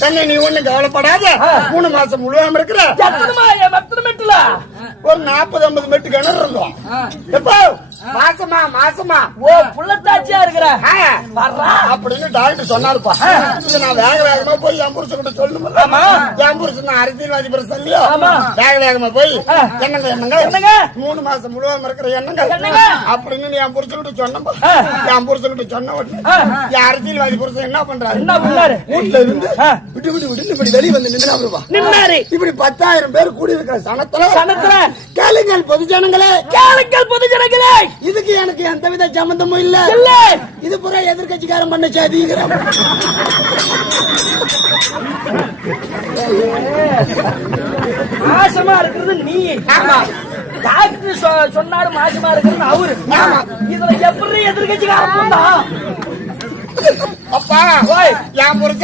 தண்ணி நீ ஒண்ணு கவலைப்படாத. 3 மாசம் முழுவாம இருக்கிற ஒரு 40-50 மெட்டு கிணறு இருந்தோம். எப்போ மாசமா மாசமா ஓ புள்ளத்தாச்சியா இருக்கிற அப்படின்னு டாக்டர் சொன்னாருப்பா. நான் வேக வேகமா போய் என் புருஷன் சொல்லணும். என் புருஷன் அரசியல்வாதி பிரச்சனை இல்லையோ, வேக வேகமா போய் என்னங்க என்னங்க 3 மாசம் முழுவாம இருக்கிற எண்ணங்கள் அப்படின்னு என் புருஷன்கிட்ட சொன்னப்பா. என் புருஷன்கிட்ட சொன்ன உடனே என் அரசியல்வாதி புருஷன் என்ன பண்றாரு, வீட்டுல இருந்து விட்டு விட்டு விட்டு இப்படி வெளியே வந்து நின்னாரு. இப்படி 10,000 பேர் கூடி இருக்கிற சனத்துல கேளுங்கள் பொதுஜனங்களே, கேளுங்கள் பொதுஜனங்களே, இதுக்கு எனக்கு எந்தவித சம்பந்தமும் இல்ல. இது புற எதிர்கட்சிக்காரன் பண்ண சதிங்கிறான். மாசமா இருக்கிறது நீ, டாக்டர் சொன்னாரு மாசமா இருக்கிறது அவரு. இதுல எப்படி எதிர்கட்சிக்காரன் அப்பா என்